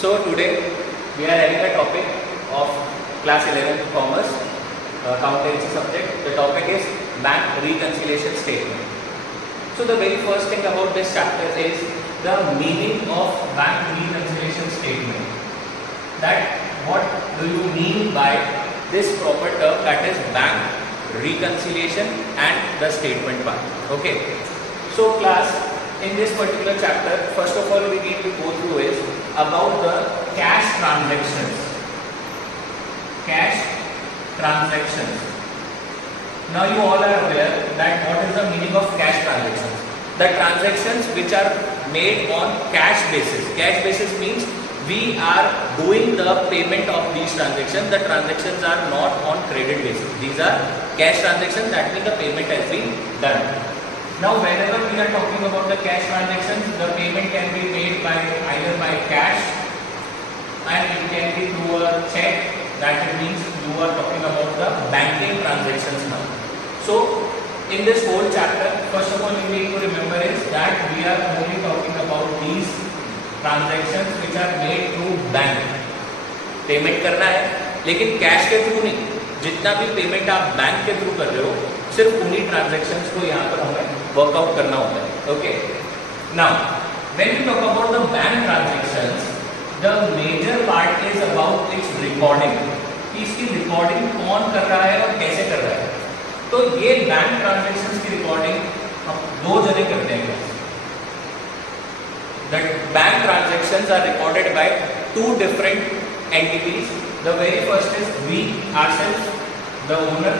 So today we are having a topic of class 11 commerce accountancy subject. The topic is bank reconciliation statement. So the very first thing about this chapter is the meaning of bank reconciliation statement. That what do you mean by this proper term, that is bank reconciliation and the statement part. Okay. So class, in this particular chapter, first of all we need to go through is about the cash transactions. Cash transactions. Now you all are aware that what is the meaning of cash transactions. The transactions which are made on cash basis. Cash basis means we are doing the payment of these transactions. The transactions are not on credit basis. These are cash transactions, that means the payment has been done. Now whenever we are talking about the cash transactions, the payment can be made by either by cash and it can be through a check. That means you are talking about the banking transactions now. So in this whole chapter, first of all you need to remember is that we are only talking about these transactions which are made through bank. Payment करना है लेकिन cash के through नहीं. जितना भी payment आप bank के through कर रहे हो, सिर्फ उन्हीं ट्रांजैक्शंस को यहाँ पर हमें वर्कआउट करना होता है. Okay. Now when we talk about the bank transactions, the major part is about its recording. कि इसकी रिकॉर्डिंग कौन कर रहा है और कैसे कर रहा है. तो ये बैंक ट्रांजैक्शंस की रिकॉर्डिंग हम दो जने करते हैं. The bank transactions are recorded by two different entities. The very first is we ourselves, the owner,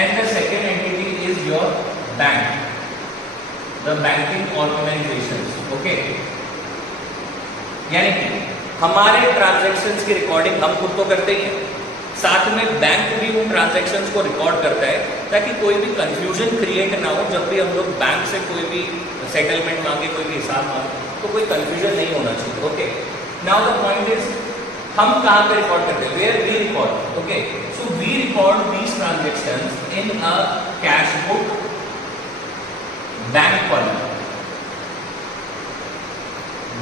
and the second entity is your bank, the banking organizations. Okay. यानी कि हमारे transactions की रिकॉर्डिंग हम खुद तो करते ही हैं, साथ में बैंक भी उन ट्रांजैक्शंस को रिकॉर्ड करता है ताकि कोई भी कंफ्यूजन क्रिएट ना हो. जब भी हम लोग बैंक से कोई भी सेटलमेंट मांगे, कोई भी हिसाब मांगे, तो कोई कंफ्यूजन नहीं होना चाहिए. Okay. Now the point is हम कहाँ पे रिकॉर्ड करते हैं, where we record. Okay. So we record these transactions in a cash book bank column.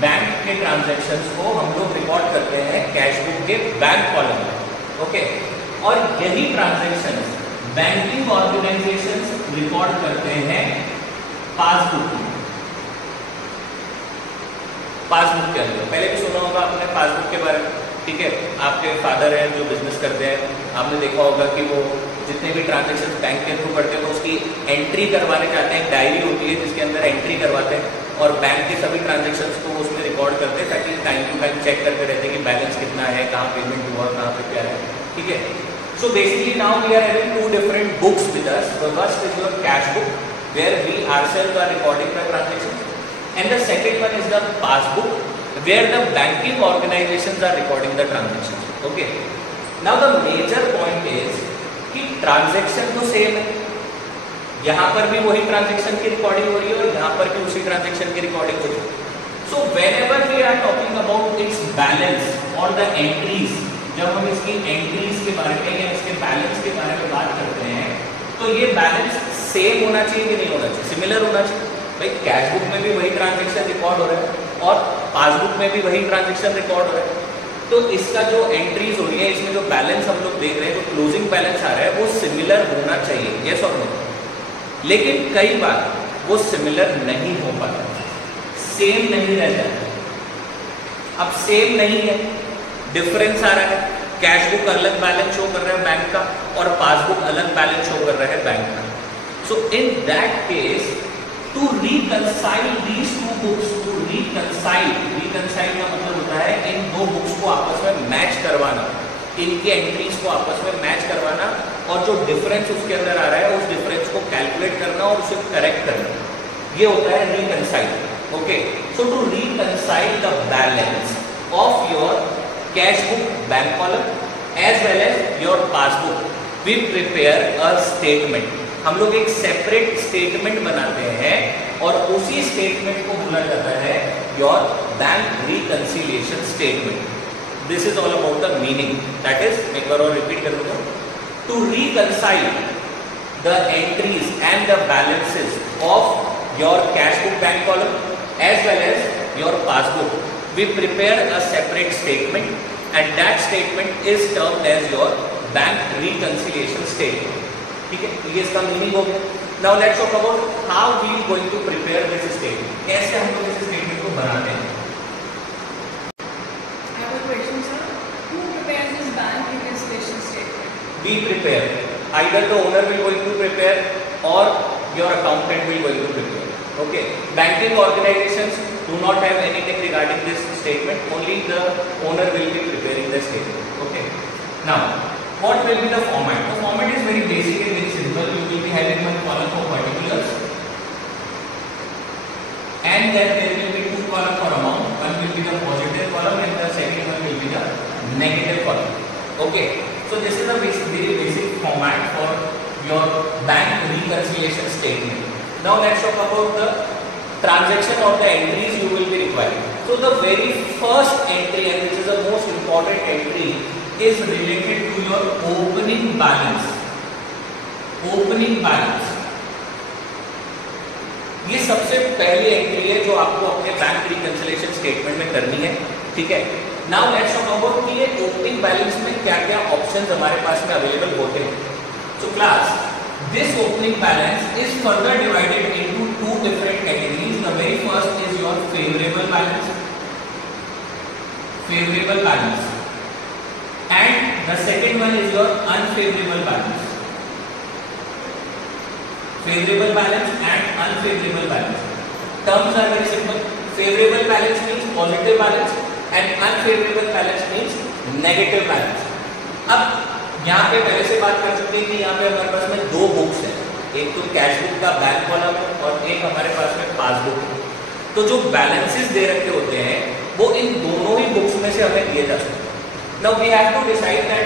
Bank के ट्रांजैक्शंस को हम लोग रिकॉर्ड करते हैं कैश बुक के बैंक कॉलम में. ओके. और यही ट्रांजैक्शंस बैंकिंग ऑर्गेनाइजेशंस रिकॉर्ड करते हैं पासबुक में. पासबुक के अंदर पहले भी सुना होगा आपने पासबुक के बारे में. ठीक है. आपके फादर हैं जो बिजनेस करते हैं, आपने देखा होगा कि वो जितने भी ट्रांजैक्शंस बैंक के थ्रू करते हैं वो उसकी एंट्री करवाने चाहते हैं. डायरी होती है जिसके अंदर एंट्री करवाते हैं और बैंक के सभी ट्रांजैक्शंस को उसमें रिकॉर्ड करते हैं ताकि टाइम टू टाइम चेक करते रहते हैं कि बैलेंस कितना है, कहाँ पेमेंट हुआ, कहाँ पे क्या है. ठीक है. So basically now we are having two different books with us. The first is your cash book where we ourselves are recording the transactions, and the second one is the passbook where the banking organizations are recording the transactions. Okay. Now the major point is कि transaction तो same है, यहाँ पर भी वही transaction की recording हो रही है और यहाँ पर भी उसी ट्रांजैक्शन की रिकॉर्डिंग हो रही है. So whenever we are talking about its balance और द एंट्रीज, जब हम इसकी एंट्रीज के बारे में या इसके बैलेंस के बारे में बात करते हैं तो ये बैलेंस सेम होना चाहिए कि नहीं होना चाहिए, सिमिलर होना चाहिए. भाई कैश बुक में भी वही ट्रांजैक्शन रिकॉर्ड हो रहा है और पासबुक में भी वही ट्रांजैक्शन रिकॉर्ड हो रहा है. तो इसका जो एंट्रीज हो रही है, इसमें जो बैलेंस हम लोग देख रहे हैं, जो क्लोजिंग बैलेंस आ रहा है, वो सिमिलर होना चाहिए. यस और नो. लेकिन कई बार वो सिमिलर नहीं हो पाता, सेम नहीं रह जाता. अब सेम नहीं है, डिफरेंस आ रहा है. कैश बुक अलग बैलेंस शो कर रहा है बैंक का और पासबुक अलग बैलेंस शो कर रहा है बैंक का. So in that case to reconcile these two books, to reconcile का मतलब होता है इन दो बुक्स को आपस में मैच करवाना, इनकी एंट्रीज को आपस में मैच करवाना और जो डिफरेंस उसके अंदर आ रहा है उस डिफरेंस को कैलकुलेट करना और उसे करेक्ट करना. ये होता है reconcile. Okay. So to reconcile the balance of your cash book bank column as well as your passbook, we prepare a statement. हम लोग एक सेपरेट स्टेटमेंट बनाते हैं और उसी स्टेटमेंट को बोला जाता है your bank reconciliation statement. This is all about the meaning. That is, एक बार और रिपीट कर दूंगा, to reconcile the entries and the balances of your cash book bank column as well as your passbook, we prepare a separate statement, and that statement is termed as your bank reconciliation statement. ठीक है, ये इसका meaning हो गया. Now let's talk about how we are going to prepare this statement. कैसे हम लोग इस स्टेटमेंट को बनाते हैं? I have a question, sir. Who prepares this bank reconciliation statement? We prepare. Either the owner will going to prepare or your accountant will going to prepare. Okay. Banking organizations do not have anything regarding this statement. Only the owner will be preparing the statement. Okay. Now, what will be the format? The format is very basic and very simple. You will be having one column for particulars, and then there will be two columns for amount. One will be the positive column and the second one will be the negative column. Okay. So this is a very basic format for your bank reconciliation statement. Now let's talk about the transaction or the entries you will be requiring. So the very first entry, and which is the most important entry, is related to your opening balance. Opening balance. ये सबसे पहली entry है जो आपको अपने bank reconciliation statement में करनी है. ठीक है. नाउ लेट्स टॉक अबाउट कि ये ओपनिंग बैलेंस में क्या क्या ऑप्शंस हमारे पास में अवेलेबल होते हैं. So class, this opening balance is further divided into two different categories. The very first is your favourable balance, favourable balance, and the second one is your unfavourable balance. Favorable balance and unfavorable balance. Terms are very simple. Favorable balance means positive balance and unfavorable balance means negative balance. अब यहाँ पे पहले से बात कर चुके हैं कि यहाँ पे हमारे पास में दो बुक्स हैं. एक तो कैश बुक का बैंक कॉलम है और एक हमारे पास में पासबुक है. तो जो बैलेंसेस दे रखे होते हैं वो इन दोनों ही बुक्स में से हमें दिए जा सकते हैं. Now we have to decide that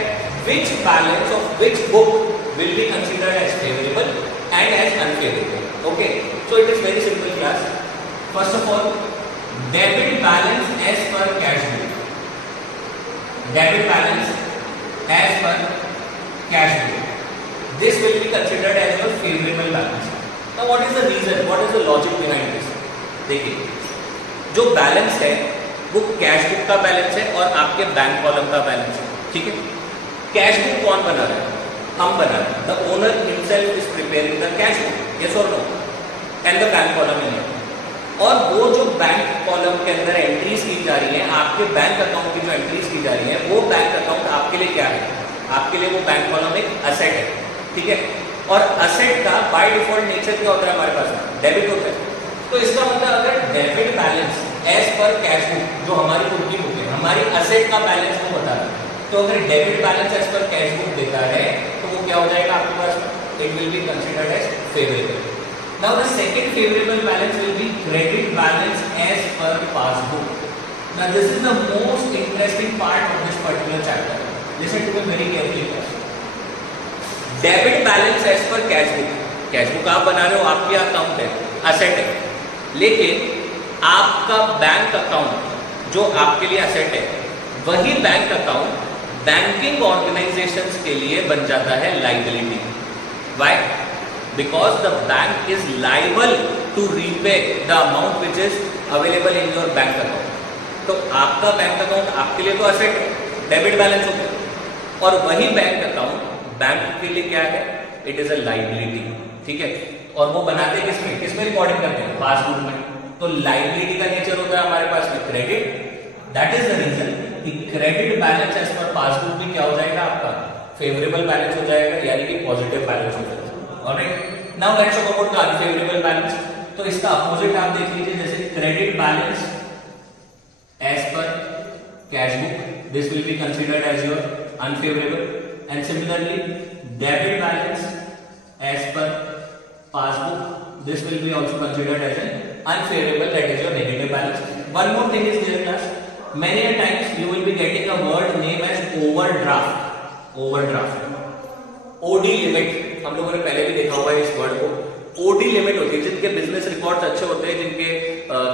which balance of which book will be considered as favorable and as unfavorable. Okay, so it is very simple, class. First of all, debit balance as per cash book. Debit balance as per cash book. This will be considered as your favorable balance. Now, what is the reason? What is the logic behind this? देखिए, जो balance है वो cash book का balance है और आपके bank column का balance है. ठीक है. कैश बुक कौन बना रहा है? हम बना रहे हैं. The owner himself is preparing the cash book. Yes और no? And the bank column in it. और वो जो बैंक कॉलम के अंदर एंट्रीज की जा रही है, आपके बैंक अकाउंट की जो एंट्रीज की जा रही है, वो बैंक अकाउंट आपके लिए क्या है? आपके लिए वो बैंक कॉलम एक असेट है. ठीक है. और असेट का बाय डिफॉल्ट नेचर क्या होता है हमारे पास? डेबिट होता है. तो इसका मतलब अगर debit balance as per cash book, जो हमारी खुद की बुक है, हमारी असेट का बैलेंस वो बता रहा है, तो अगर debit balance as per cash book देता है तो वो क्या हो जाएगा आपके पास? It will be considered as favourable. Now the second favourable balance will be credit balance as per passbook. Now this is the most interesting part of this particular chapter. Listen to me very carefully. Debit balance as per cash book. Cash book आप बना रहे हो, आपकी account है, asset है, लेकिन आपका bank account जो आपके लिए असेट है, वही बैंक अकाउंट बैंकिंग ऑर्गेनाइजेशंस के लिए बन जाता है liability. Why? Because the bank is liable to repay the amount which is available in your bank account. तो आपका बैंक अकाउंट आपके लिए तो असेट है, डेबिट बैलेंस हो गया, और वही बैंक अकाउंट बैंक के लिए क्या है? It is a liability. ठीक है. और वो बनाते किसमें? किसमें रिकॉर्डिंग करते हैं? पासबुक में. तो लाइबिलिटी का नेचर होता है हमारे पास में credit. That is the reason कि credit balance as per passbook में क्या हो जाएगा? आपका फेवरेबल बैलेंस हो जाएगा, यानी कि पॉजिटिव बैलेंस हो जाएगा. Alright. Now let's talk about the unfavourable balance. तो इसका अपोजिट आप देख लीजिए, जैसे credit balance as per cash book, this will be considered as your unfavourable. And similarly debit balance as per passbook, this will be also considered as an unfavorable, that is your negative balance. One more thing is there, class. Many a times you will be getting a word name as overdraft. Overdraft, OD limit. हम लोगों ने पहले भी देखा हुआ है इस word को. OD लिमिट होती है. जिनके बिजनेस रिकॉर्ड्स अच्छे होते हैं, जिनके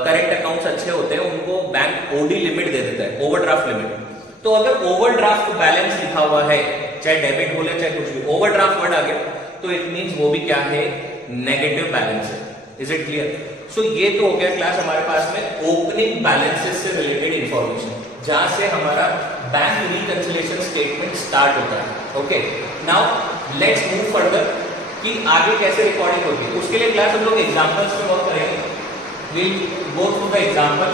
करंट अकाउंट्स अच्छे होते हैं, उनको बैंक OD लिमिट दे देता है, ओवरड्राफ्ट लिमिट. तो अगर ओवरड्राफ्ट बैलेंस लिखा हुआ है, चाहे डेबिट बोले चाहे कुछ भी, ओवरड्राफ्ट वर्ड आ गया, तो इट मींस वो भी क्या है? नेगेटिव बैलेंस है. Is it clear? सो ये तो हो गया क्लास हमारे पास में ओपनिंग बैलेंसेस से रिलेटेड इंफॉर्मेशन, जहां से हमारा बैंक रिकंसिलिएशन स्टेटमेंट स्टार्ट होता है। Okay, now let's move further कि आगे कैसे रिकॉर्डिंग होगी। उसके लिए क्लास हम लोग एग्जांपल्स पे वर्क करेंगे। Will go through the example.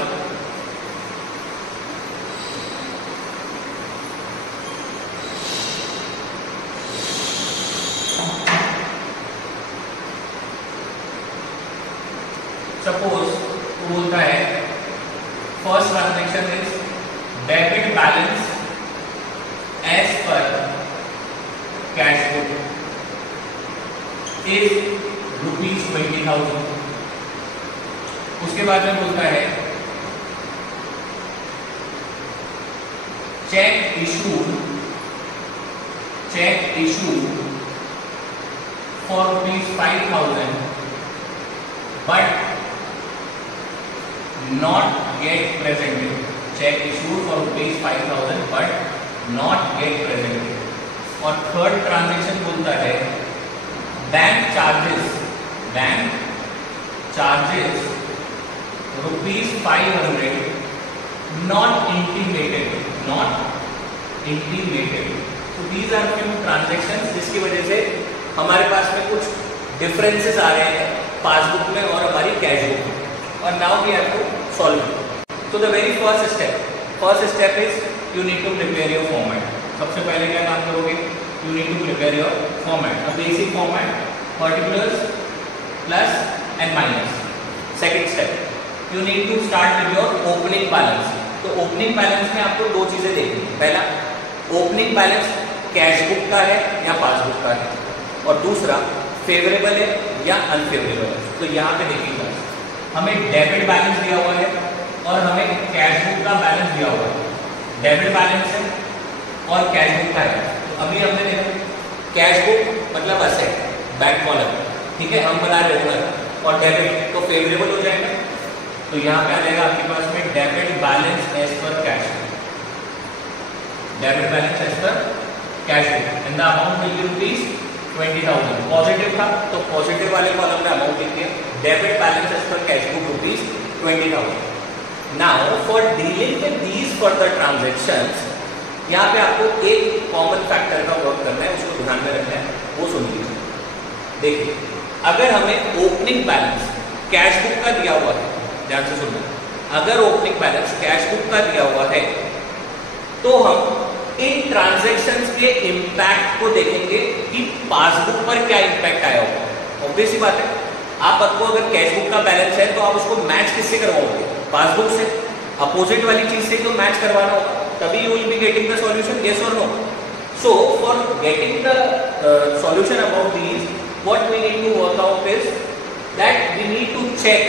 Suppose बोलता है first transaction is debit balance as per cash book is ₹20,000। उसके बाद में बोलता है cheque issued for ₹5,000 but not get presented. Check issued for ₹5,000 but not get presented। और third transaction बोलता है bank charges ₹500 not intimated। So these are few transactions जिसकी वजह से हमारे पास में कुछ डिफरेंसेस आ रहे हैं पासबुक में और हमारी कैश बुक में। और now we have to solve it. So the very first step is you need to prepare your format. सबसे पहले क्या काम करोगे? You need to prepare your format, a basic format, particulars, plus and minus. Second step you need to start with your opening balance. तो opening balance में आपको दो चीजें देखनी है। पहला, ओपनिंग बैलेंस कैश बुक का है या पासबुक का है, और दूसरा फेवरेबल है या अनफेवरेबल है। तो यहाँ पे देखिएगा हमें डेबिट बैलेंस दिया हुआ है और हमें कैश बुक का बैलेंस दिया हुआ है। डेबिट बैलेंस है और कैश बुक का है। तो अभी हमने देखा कैश बुक मतलब असेट, बैंक कॉलम, ठीक है, हम बना रहे ओनर, और डेबिट तो फेवरेबल हो जाएगा। तो यहाँ पे आ जाएगा आपके पास में debit balance as per cash book, debit balance as per cash book and the amount will be ₹20,000। Positive था तो पॉजिटिव वाले कॉलम में अमाउंट लिख दिया, debit balance as per cash book ₹20,000। Now for dealing with these further transactions, यहाँ पे आपको एक कॉमन फैक्टर का वर्क करना है, उसको ध्यान में रखना है, वो सुन लीजिए। देखिए, अगर हमें ओपनिंग बैलेंस कैश बुक का दिया हुआ है, ध्यान से सुनना, अगर ओपनिंग बैलेंस कैश बुक का दिया हुआ है तो हम इन ट्रांजैक्शंस के इंपैक्ट को देखेंगे कि पासबुक पर क्या इंपैक्ट आया होगा। ऑब्वियस ही बात है, आपको अगर कैश बुक का बैलेंस है तो आप उसको मैच किससे करवाओगे? पासबुक से। अपोजिट वाली चीज से तो मैच करवाना होगा, तभी you will be getting the solution, yes और no. So for getting the solution about these, what we need to work out is that we need to check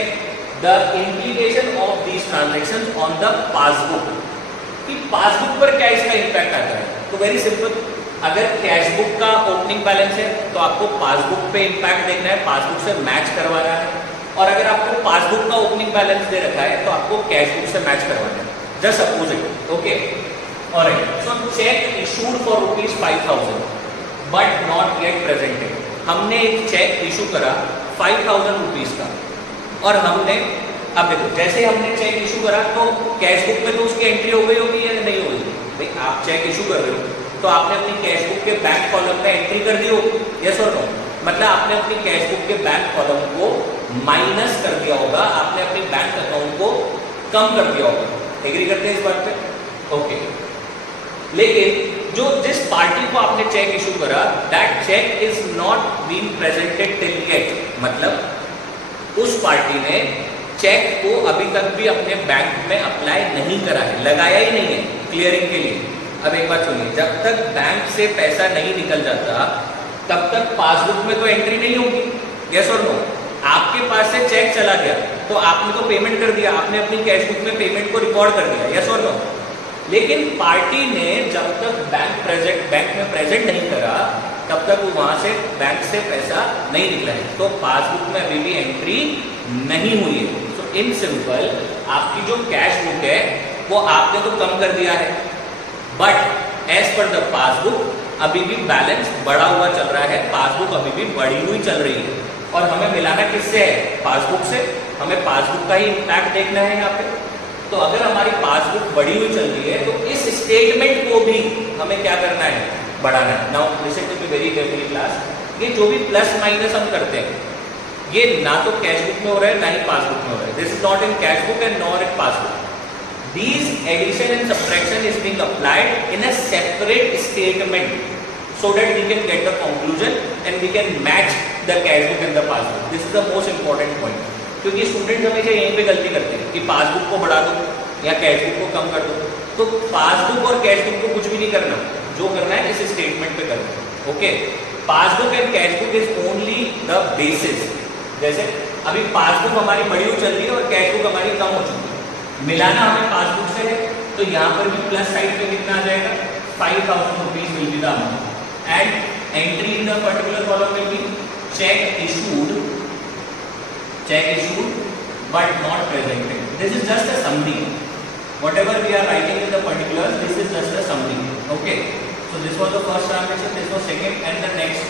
the implication of these transactions on the passbook, कि passbook पर क्या इसका impact आता है। तो very simple, अगर cash book का opening balance है तो आपको पासबुक पे इंपैक्ट देखना है, पासबुक से मैच करवाना है, और अगर आपको पासबुक का ओपनिंग बैलेंस दे रखा है तो आपको कैश बुक से मैच करवाना है, just opposite. Okay, alright. So check issued for ₹5,000 but not yet presented. हमने एक चेक इशू करा ₹5,000 का, और हमने, अब देखो, जैसे हमने चेक इशू करा तो कैश बुक में तो उसकी एंट्री हो गई होगी या नहीं होगी? भाई आप चेक इशू कर रहे हो तो आपने अपनी कैश बुक के बैंक कॉलम में एंट्री कर दी होगी, यस और नो? मतलब आपने अपनी कैश बुक के बैंक कॉलम को माइनस कर दिया होगा, आपने अपनी बैंक अकाउंट को कम कर दिया होगा। एग्री करते हैं इस बात पे? ओके। लेकिन जिस पार्टी को आपने चेक इशू करा, that cheque is not been presented till yet, मतलब उस पार्टी ने चेक को अभी तक भी अपने बैंक में अप्लाई नहीं करा है, लगाया ही नहीं है क्लियरिंग के लिए। अब एक बात सुनिए, जब तक बैंक से पैसा नहीं निकल जाता तब तक पासबुक में तो एंट्री नहीं होगी, यस और नो? आपके पास से चेक चला गया तो आपने तो पेमेंट कर दिया, आपने अपनी कैश बुक में पेमेंट को रिकॉर्ड कर दिया, यस और नो? लेकिन पार्टी ने जब तक बैंक में प्रेजेंट नहीं करा तब तक वहां से बैंक से पैसा नहीं निकला है, तो पासबुक में अभी भी एंट्री नहीं हुई है। तो इन सिंपल आपकी जो कैश बुक है वो आपने तो कम कर दिया है, but as per the passbook अभी भी बैलेंस बढ़ा हुआ चल रहा है, पासबुक अभी भी बढ़ी हुई चल रही है। और हमें मिलाना किससे है? पासबुक से। हमें पासबुक का ही इम्पैक्ट देखना है यहाँ पे। तो अगर हमारी पासबुक बढ़ी हुई चल रही है तो इस स्टेटमेंट को भी हमें क्या करना है? बढ़ाना है। Now listen to be very carefully class, ये जो भी प्लस माइनस हम करते हैं ये ना तो कैश बुक में हो रहा है ना ही पासबुक में हो रहा है। This is not in cash book and not in passbook. These addition and subtraction is being applied in a separate statement so that we can get the conclusion and we can match the cash book and the passbook. This is the most important point. क्योंकि student हमेशा यहीं पे गलती करते हैं कि passbook को बढ़ा दो या कैश बुक को कम कर दो। तो पासबुक और कैश बुक को कुछ भी नहीं करना, जो करना है इस स्टेटमेंट पे करना है। Okay, passbook and cash book is only the basis. जैसे अभी पासबुक हमारी बढ़ी हुई चल रही है और कैश बुक हमारी कम हो चुकी है, मिलाना हमें पासबुक से है तो यहाँ पर भी प्लस साइड पे कितना आ जाएगा? 5000 rupees will be the amount and entry in the particular column will be check issued but not presented. This is just a summary, whatever we are writing in the particulars, this is just a summary. Okay, so this was the first transaction, this was second, and the next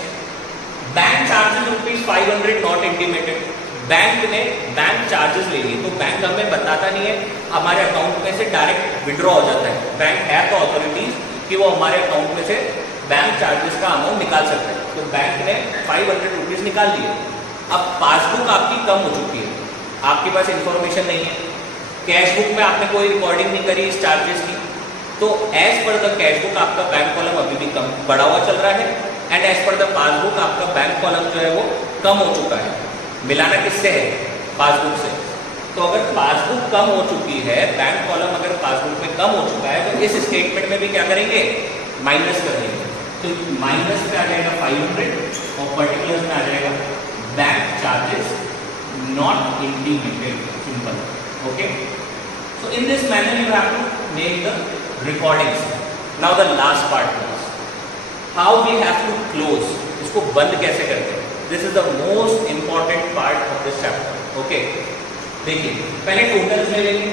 bank charges rupees 500 not intimated. Bank ने bank charges ले लिए तो bank हमें बताता नहीं है, हमारे account में से डायरेक्ट विड्रॉ हो जाता है। बैंक है तो अथॉरिटीज कि वो हमारे अकाउंट में से बैंक चार्जेस का अमाउंट निकाल सकते हैं। तो बैंक ने 500 रुपीज निकाल लिए। अब पासबुक आपकी कम हो चुकी है, आपके पास इंफॉर्मेशन नहीं है, कैश बुक में आपने कोई रिकॉर्डिंग नहीं करी इस चार्जेस की, तो as per the cash book आपका बैंक कॉलम अभी भी कम बढ़ा हुआ चल रहा है and as per the passbook आपका बैंक कॉलम जो है वो कम हो चुका है। मिलाना किससे है? पासबुक से। तो अगर पासबुक कम हो चुकी है, बैंक कॉलम अगर पासबुक में कम हो चुका है तो इस स्टेटमेंट में भी क्या करेंगे? माइनस कर देंगे। तो माइनस पे आ जाएगा 500 और पर्टिकुलर्स में आ जाएगा bank charges not intimated. Simple. Okay, so in this manner you have to make the recordings. Now the last part is how we have to close. इसको बंद कैसे करते हैं? This is the most important part of this chapter. Okay, देखिए पहले totals ले लेंगे।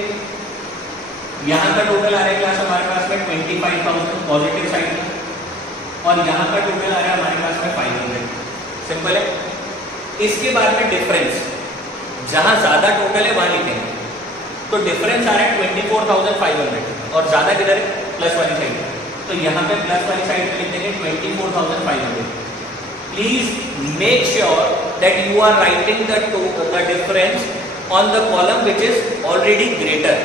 यहाँ का टोटल आ रहा है क्लास हमारे पास में 25,000 पॉजिटिव साइड में, और यहाँ का टोटल आ रहा है हमारे पास में 500। सिंपल है। इसके बाद में डिफरेंस, जहाँ ज्यादा टोटल है वहां लिखेंगे। तो डिफरेंस आ रहा है 24,500 और ज्यादा किधर है? प्लस वाली साइड। तो यहाँ पे प्लस वाली साइड पे लिख देंगे 24,500। Please make sure that you are writing the difference on the column which is already greater.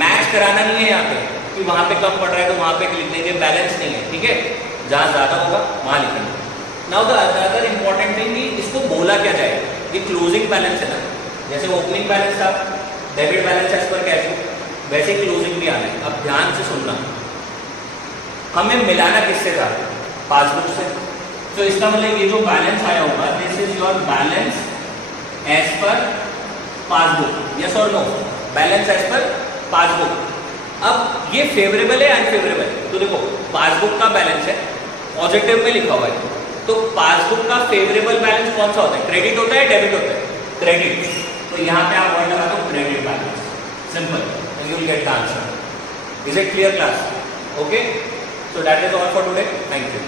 Match कराना नहीं है यहाँ पे कि वहां पे कम पड़ रहा है तो वहां पे लिख देंगे, बैलेंस नहीं है। ठीक है, जहां ज्यादा होगा वहां लिखेंगे। Now the other important thing, इसको बोला क्या जाए? ये क्लोजिंग बैलेंस है ना, जैसे ओपनिंग बैलेंस था debit balance as per cash book, वैसे क्लोजिंग भी आना है। अब ध्यान से सुनना, हमें मिलाना किससे था? पासबुक से। तो इसका मतलब ये जो बैलेंस आया होगा, this is your balance as per passbook. Yes और no? Balance as per passbook. अब ये फेवरेबल है अनफेवरेबल? तो देखो पासबुक का बैलेंस है, पॉजिटिव में लिखा हुआ है, तो पासबुक का फेवरेबल बैलेंस कौन सा होता है? क्रेडिट होता है, डेबिट होता है? क्रेडिट। तो यहाँ पे आप वर्ड लगा दो credit balance. Simple, you will get the answer. Is it clear class? Okay, so that is all for today. Thank you.